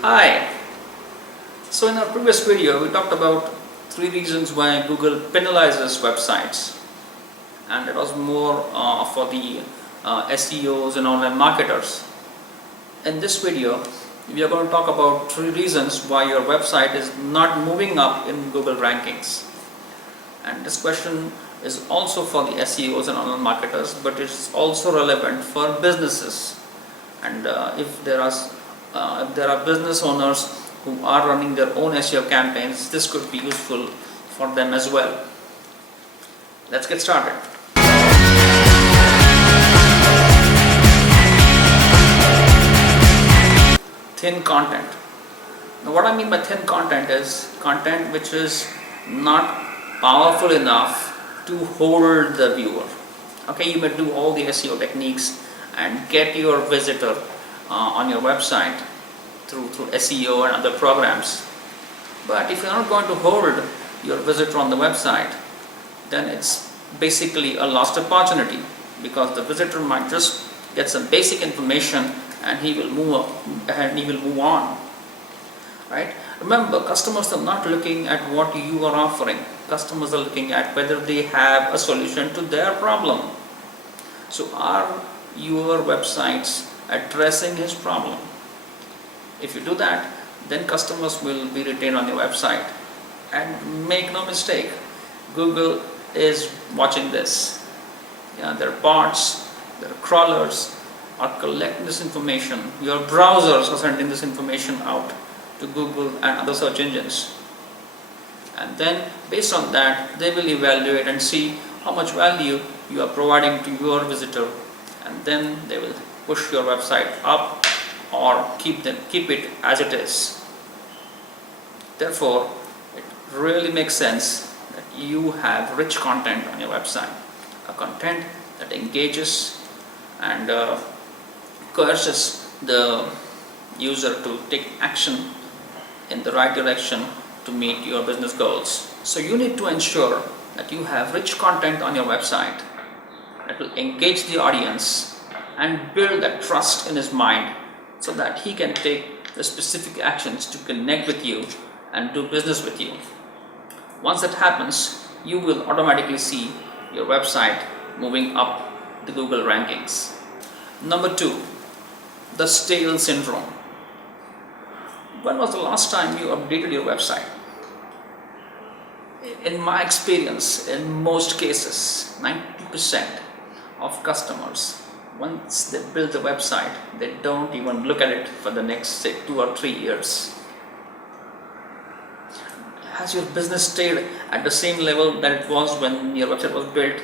Hi. So in our previous video we talked about 3 reasons why Google penalizes websites, and it was more for the SEOs and online marketers. In this video we are going to talk about 3 reasons why your website is not moving up in Google rankings. And this question is also for the SEOs and online marketers, but it's also relevant for businesses. And if there are business owners who are running their own SEO campaigns, this could be useful for them as well. Let's get started. Thin content. Now what I mean by thin content is content which is not powerful enough to hold the viewer. Okay, you may do all the SEO techniques and get your visitor on your website through SEO and other programs, but if you're not going to hold your visitor on the website, then it's basically a lost opportunity, because the visitor might just get some basic information and he will move on, right? Remember, customers are not looking at what you are offering. Customers are looking at whether they have a solution to their problem. So are your websites addressing his problem? If you do that, then customers will be retained on your website. And make no mistake, Google is watching this. Their bots, their crawlers are collecting this information. Your browsers are sending this information out to Google and other search engines. And then based on that, they will evaluate and see how much value you are providing to your visitor, and then they will push your website up or keep it as it is. Therefore, it really makes sense that you have rich content on your website, a content that engages and coerces the user to take action in the right direction to meet your business goals. So you need to ensure that you have rich content on your website that will engage the audience and build that trust in his mind, so that he can take the specific actions to connect with you and do business with you. Once that happens, you will automatically see your website moving up the Google rankings. Number 2, the stale syndrome. When was the last time you updated your website? In my experience, in most cases, 90% of customers, once they build the website, they don't even look at it for the next, say, 2 or 3 years. Has your business stayed at the same level that it was when your website was built?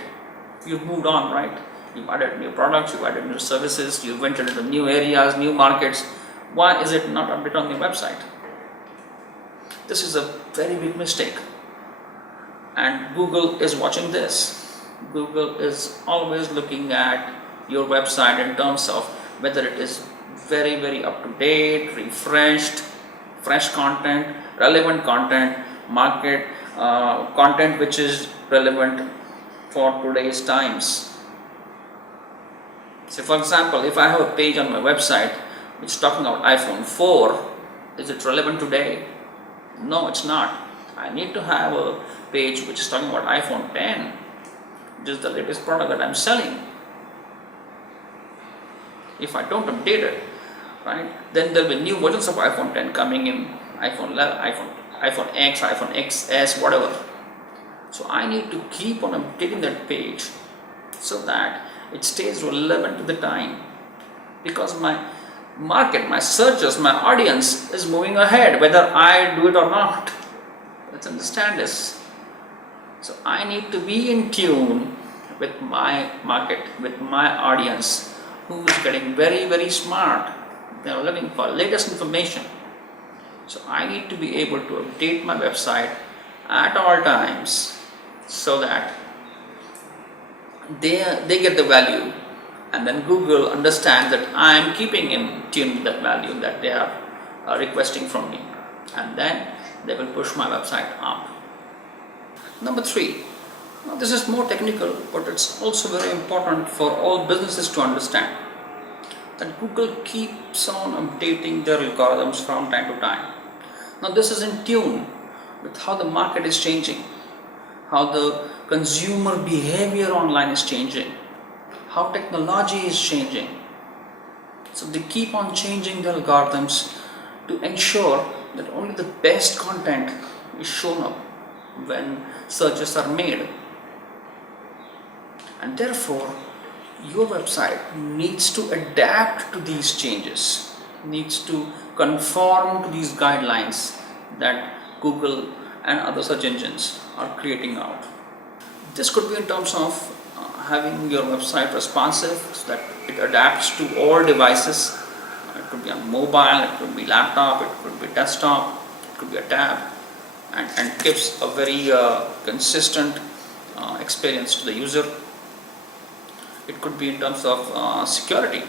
You've moved on, right? You've added new products, you've added new services, you've ventured into new areas, new markets. Why is it not updated on your website? This is a very big mistake, and Google is watching this. Google is always looking at your website in terms of whether it is very, very up to date, refreshed, fresh content, relevant content, market content which is relevant for today's times. So for example, if I have a page on my website which is talking about iPhone 4, is it relevant today? No, it's not. I need to have a page which is talking about iPhone 10, which is the latest product that I'm selling. If I don't update it, right, then there will be new versions of iPhone 10 coming in, iPhone 11, iPhone X, iPhone XS, whatever. So I need to keep on updating that page so that it stays relevant to the time, because my market, my searchers, my audience is moving ahead whether I do it or not. Let's understand this. So I need to be in tune with my market, with my audience, who is getting very, very smart. They are looking for latest information. So I need to be able to update my website at all times, so that they get the value, and then Google understands that I am keeping in tune with that value that they are requesting from me, and then they will push my website up. Number 3, now this is more technical, but it's also very important for all businesses to understand. that Google keeps on updating their algorithms from time to time. Now this is in tune with how the market is changing, how the consumer behavior online is changing, how technology is changing. So they keep on changing the algorithms to ensure that only the best content is shown up when searches are made. And therefore, your website needs to adapt to these changes, needs to conform to these guidelines that Google and other search engines are creating out. This could be in terms of having your website responsive so that it adapts to all devices. It could be on mobile, it could be laptop, it could be desktop, it could be a tab, and gives a very consistent experience to the user. It could be in terms of security,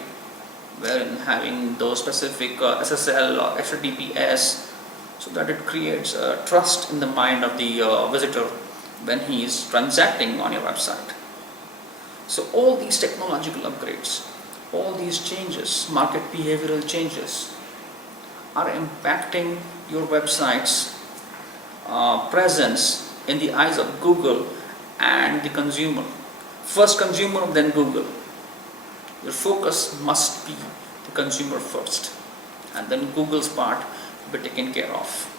wherein having those specific SSL or HTTPS, so that it creates trust in the mind of the visitor when he is transacting on your website. So all these technological upgrades, all these changes, market behavioral changes, are impacting your website's presence in the eyes of Google and the consumer. First consumer, then Google. Your focus must be the consumer first, and then Google's part will be taken care of.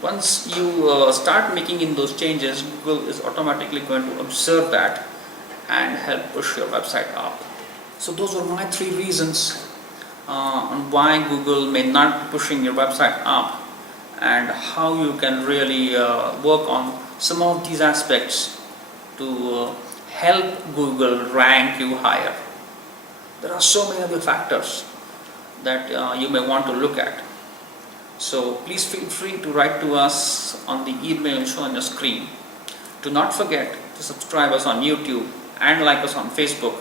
Once you start making in those changes, Google is automatically going to observe that and help push your website up. So those were my 3 reasons on why Google may not be pushing your website up, and how you can really work on some of these aspects to help Google rank you higher. There are so many other factors that you may want to look at. So please feel free to write to us on the email shown on your screen. Do not forget to subscribe us on YouTube and like us on Facebook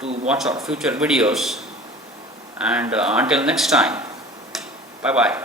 to watch our future videos. And until next time, bye bye.